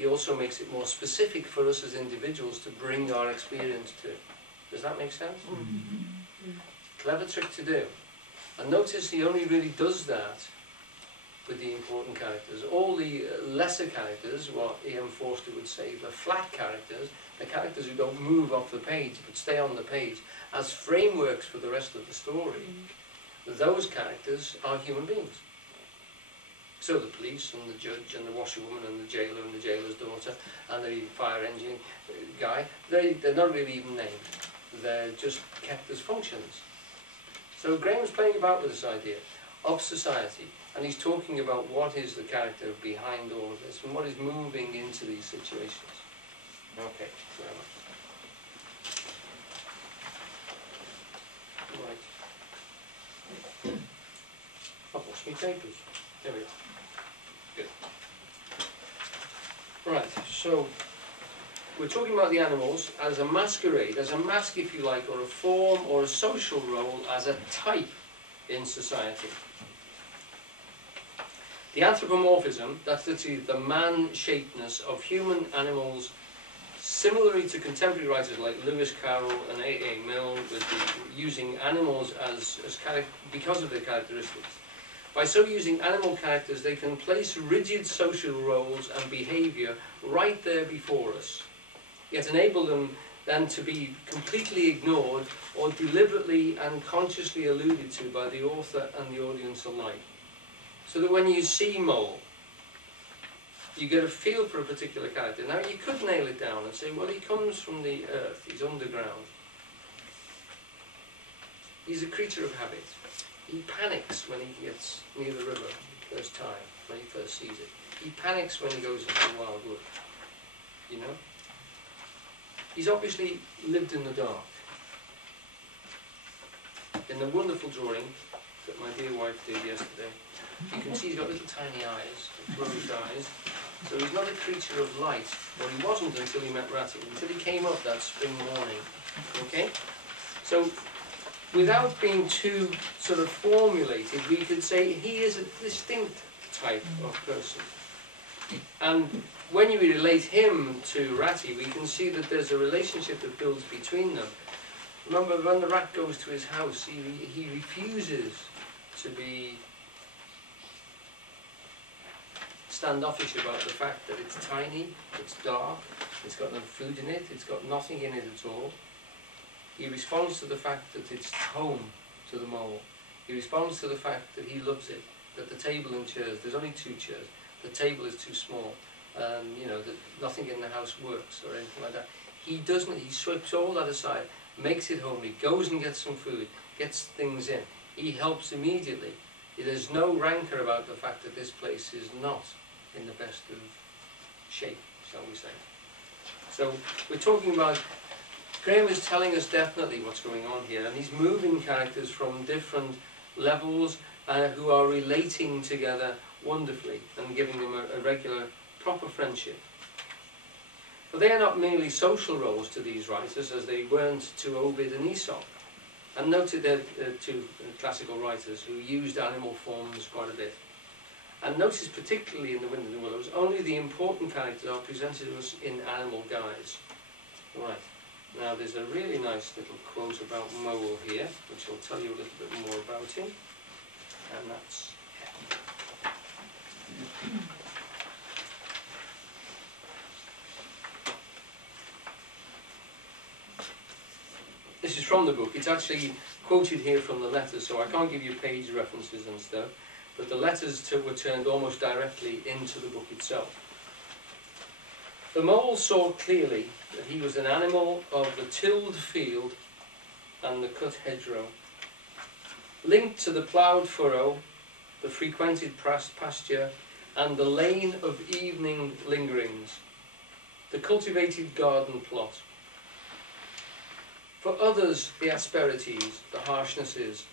he also makes it more specific for us as individuals to bring our experience to. Does that make sense? Clever trick to do. And notice he only really does that with the important characters. All the lesser characters, what E.M. Forster would say, the flat characters, the characters who don't move off the page but stay on the page as frameworks for the rest of the story, those characters are human beings. So the police and the judge and the washerwoman and the jailer and the jailer's daughter and the fire engine guy, they're not really even named. They're just kept as functions. So Grahame's playing about with this idea of society, and he's talking about what is the character behind all of this and what is moving into these situations. Okay, very much. Right. I've lost my papers. There we are. Good. Right, so we're talking about the animals as a masquerade, as a mask if you like, or a form or a social role, as a type in society. The anthropomorphism, that's literally the man-shapedness of human animals, similarly to contemporary writers like Lewis Carroll and A.A. Milne, with using animals because of their characteristics. By so using animal characters, they can place rigid social roles and behaviour right there before us, yet enable them then to be completely ignored or deliberately and consciously alluded to by the author and the audience alike. So that when you see Mole, you get a feel for a particular character. Now you could nail it down and say, well, he comes from the earth, he's underground. He's a creature of habit. He panics when he gets near the river first time, when he first sees it. He panics when he goes into the wild wood, you know? He's obviously lived in the dark. In the wonderful drawing that my dear wife did yesterday, you can see he's got little tiny eyes, closed eyes. So he's not a creature of light, or he wasn't until he met Ratty, until he came up that spring morning. Okay? So, without being too sort of formulated, we could say he is a distinct type of person. And when you relate him to Ratty, we can see that there's a relationship that builds between them. Remember, when the rat goes to his house, he refuses to be standoffish about the fact that it's tiny, it's dark, it's got no food in it, it's got nothing in it at all. He responds to the fact that it's home to the mole. He responds to the fact that he loves it, that the table and chairs, there's only 2 chairs, the table is too small, you know, that nothing in the house works or anything like that. He doesn't, he sweeps all that aside, makes it homely, goes and gets some food, gets things in. He helps immediately. There's no rancour about the fact that this place is not in the best of shape, shall we say. So we're talking about, Grahame is telling us definitely what's going on here, and he's moving characters from different levels who are relating together wonderfully and giving them a regular, proper friendship. But they are not merely social roles to these writers, as they weren't to Ovid and Aesop. And noted they're 2 classical writers who used animal forms quite a bit. And notice particularly in The Wind and the Willows, only the important characters are presented to us in animal guise. Right, now there's a really nice little quote about Mole here, which will tell you a little bit more about him. And that's... This is from the book. It's actually quoted here from the letters, so I can't give you page references and stuff, but the letters were turned almost directly into the book itself. The mole saw clearly that he was an animal of the tilled field and the cut hedgerow, linked to the ploughed furrow, the frequented pasture, and the lane of evening lingerings, the cultivated garden plot. For others, the asperities, the harshnesses.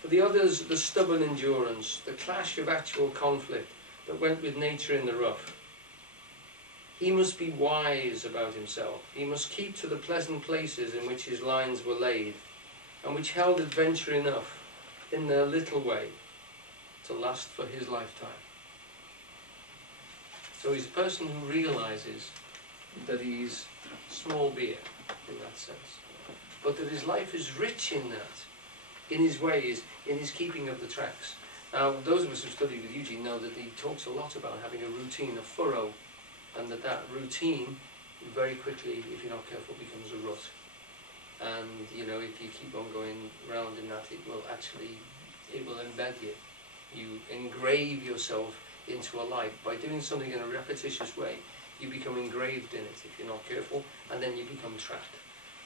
For the others, the stubborn endurance, the clash of actual conflict that went with nature in the rough. He must be wise about himself. He must keep to the pleasant places in which his lines were laid, and which held adventure enough, in their little way, to last for his lifetime. So he's a person who realises that he's small beer in that sense, but that his life is rich in that, in his ways, in his keeping of the tracks. Now, those of us who study with Eugene know that he talks a lot about having a routine, a furrow, and that routine very quickly, if you're not careful, becomes a rut. And you know, if you keep on going round in that, it will embed you. You engrave yourself into a life by doing something in a repetitious way. You become engraved in it if you're not careful, and then you become trapped.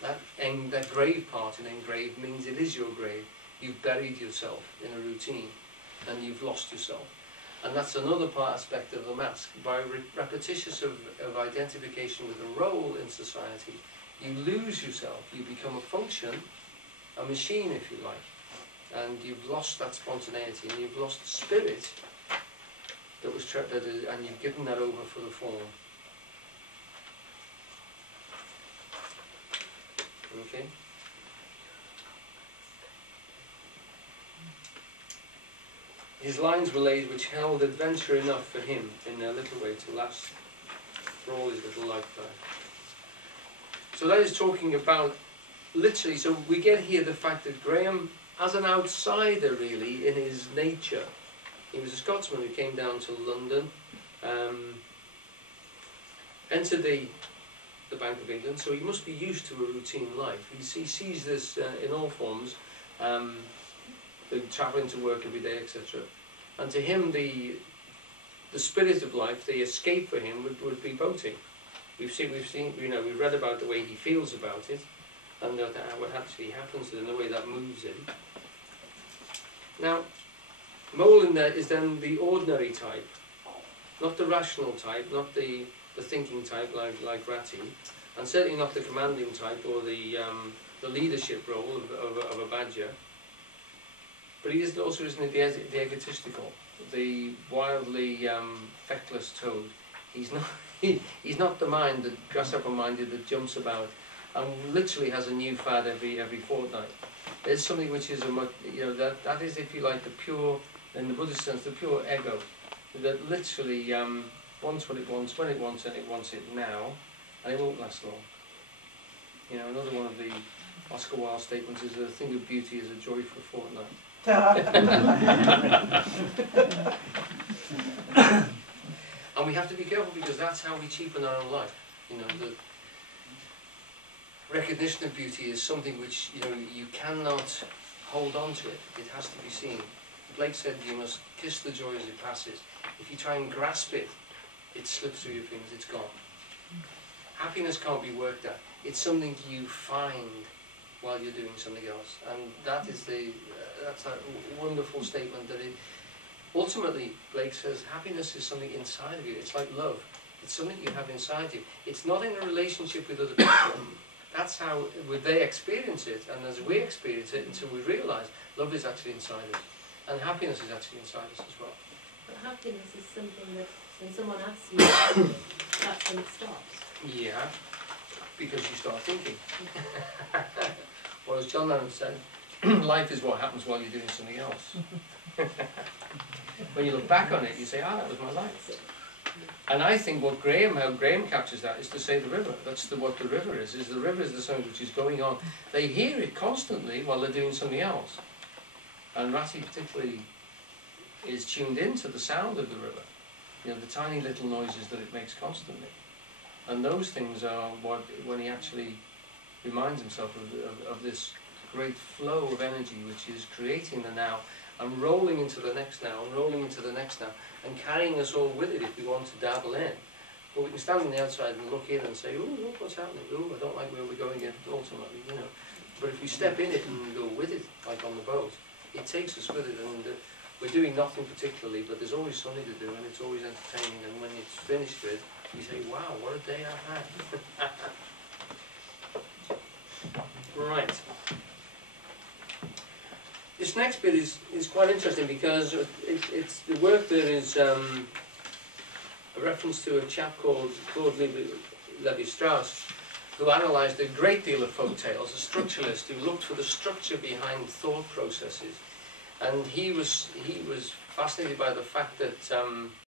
That grave part in engraved means it is your grave. You've buried yourself in a routine, and you've lost yourself. And that's another aspect of the mask. By repetitious of identification with a role in society, you lose yourself. You become a function, a machine, if you like, and you've lost that spontaneity, and you've lost the spirit that was trapped, and you've given that over for the form. Okay. His lines were laid which held adventure enough for him in their little way to last for all his little lifetime. So that is talking about, literally, so we get here the fact that Grahame, as an outsider really in his nature, he was a Scotsman who came down to London, entered the Bank of England, so he must be used to a routine life. He sees this in all forms, travelling to work every day, etc. And to him, the spirit of life, the escape for him would be boating. We've read about the way he feels about it, and what actually happens to him, the way that moves him. Now, Mole in there is then the ordinary type, not the rational type, not the thinking type like Ratty, and certainly not the commanding type or the leadership role of a badger. But he also isn't the egotistical, the wildly feckless toad. He's not the mind, the grasshopper-minded that jumps about and literally has a new fad every fortnight. There's something which is that is, if you like, the pure, in the Buddhist sense, the pure ego that literally wants what it wants when it wants, and it wants it now, and it won't last long. You know, another one of the Oscar Wilde statements is, "A thing of beauty is a joy for a fortnight." And we have to be careful, because that's how we cheapen our own life. You know, the recognition of beauty is something which, you know, you cannot hold on to it. It has to be seen. Blake said you must kiss the joy as it passes. If you try and grasp it, it slips through your fingers, it's gone. Happiness can't be worked at. It's something you find while you're doing something else. And that is that's a wonderful statement that ultimately, Blake says, happiness is something inside of you. It's like love. It's something you have inside you. It's not in a relationship with other people. That's how they experience it, and as we experience it, until we realise love is actually inside us. And happiness is actually inside us as well. But happiness is something that, when someone asks you, that's when it stops. Yeah, because you start thinking. Or as John Lennon said, life is what happens while you're doing something else. When you look back on it, you say, that was my life. And I think how Grahame captures that is to say the river. That's what the river is. The river is the sound which is going on. They hear it constantly while they're doing something else. And Ratty particularly is tuned into the sound of the river. You know, the tiny little noises that it makes constantly. And those things are when he actually reminds himself of this great flow of energy which is creating the now and rolling into the next now and rolling into the next now and carrying us all with it if we want to dabble in. But we can stand on the outside and look in and say, "Oh, look what's happening. Oh, I don't like where we're going ultimately, you know." But if we step in it and go with it, like on the boat, it takes us with it, and we're doing nothing particularly, but there's always something to do, and it's always entertaining, and when it's finished with, you say, "Wow, what a day I've had." Right. This next bit is quite interesting, because it's the work there is a reference to a chap called Claude Lévi-Strauss, who analysed a great deal of folk tales, a structuralist who looked for the structure behind thought processes, and he was fascinated by the fact that